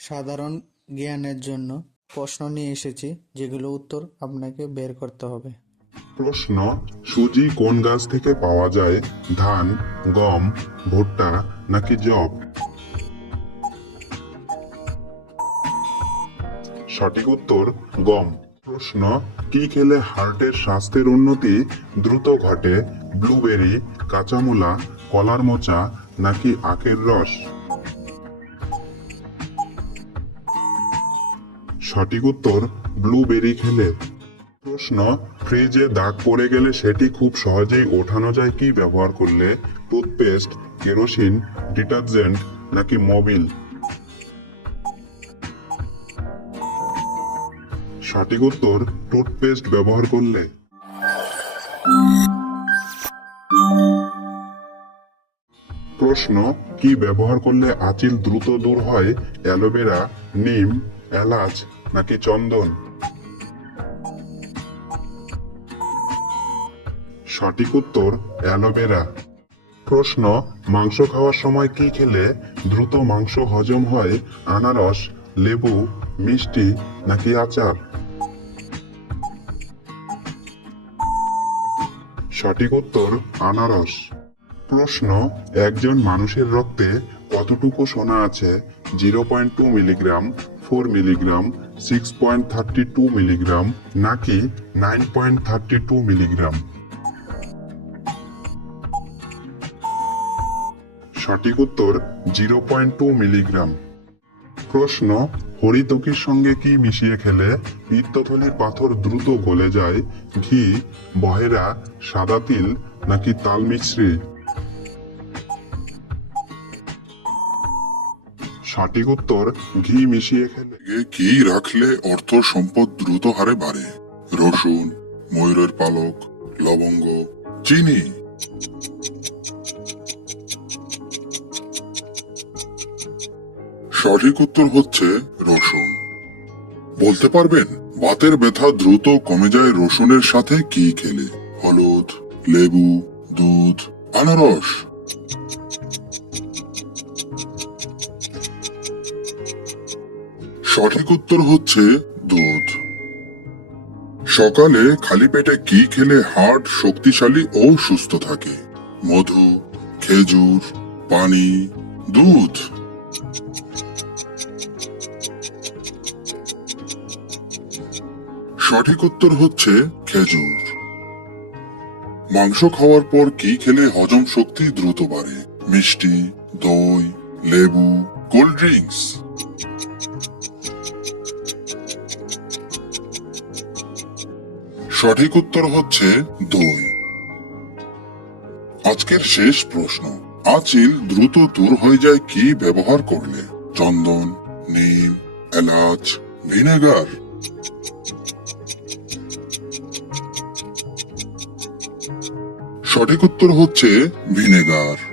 সাধারণ জ্ঞানের জন্য প্রশ্ন নিয়ে এসেছি, যেগুলো উত্তর আপনাকে বের করতে হবে। প্রশ্ন, সুজি কোন গাছ থেকে পাওয়া যায়? ধান, গম, ভুট্টা, নাকি জব সঠিক উত্তর, গম। প্রশ্ন, কি খেলে হার্টের স্বাস্থ্যের উন্নতি দ্রুত ঘটে? ব্লুবেরি, কাঁচামুলা, কলার মোচা, নাকি আখের রস? সঠিক উত্তর ব্লুবেরি খেলে প্রশ্ন, ফ্রিজে দাগ পড়ে গেলে সেটি খুব সহজেই ওঠানো যায় কি ব্যবহার করলে? টুথপেস্ট, কেরোসিন, ডিটারজেন্ট নাকি মোবিল? সঠিক উত্তর, টুথপেস্ট ব্যবহার করলে। প্রশ্ন, কি ব্যবহার করলে আঁচিল দ্রুত দূর হয়? অ্যালোভেরা, নিম এলাচ নাকি চন্দন? সঠিক উত্তর, অ্যালোভেরা। প্রশ্ন, মাংস খাওয়ার সময় কি খেলে দ্রুত মাংস হজম হয়, আনারস, লেবু, মিষ্টি নাকি আচার? সঠিক উত্তর, আনারস। প্রশ্ন, একজন মানুষের রক্তে কতটুকু সোনা আছে? Zero point two milligram four milligram six point thirty two milligram, নাকি nine point thirty two milligram. সঠিক উত্তর জিরো পয়েন্ট টু মিলিগ্রাম। প্রশ্ন, হরিতকির সঙ্গে কি মিশিয়ে খেলে পিত্তথলির পাথর দ্রুত গলে যায়, ঘি, বহেরা, সাদা তিল নাকি তাল মিশ্রি? সঠিক উত্তর ঘি মিশিয়ে খেলে। কি রাখলে অর্থ সম্পদ দ্রুত হারে বাড়ে? রসুন, ময়ূরের পালক, লবঙ্গ, চিনি। সঠিক উত্তর হচ্ছে রসুন। বলতে পারবেন বাতের ব্যথা দ্রুত কমে যায় রসুনের সাথে কি খেলে? হলুদ, লেবু, দুধ, আনারস। সঠিক উত্তর হচ্ছে দুধ। সকালে খালি পেটে কি খেলে হার্ট শক্তিশালী ও সুস্থ থাকে? মধু, খেজুর, পানি, দুধ। সঠিক উত্তর হচ্ছে খেজুর। মাংস খাওয়ার পর কি খেলে হজম শক্তি দ্রুত বাড়ে? মিষ্টি, দই, লেবু, কোল্ড ড্রিঙ্কস। সঠিক উত্তর হচ্ছে দই। আজকের শেষ প্রশ্ন। আচিল দ্রুত দূর হয়ে যায় কি ব্যবহার করলে? চন্দন, নিম, এলাচ, ভিনেগার। সঠিক উত্তর হচ্ছে ভিনেগার।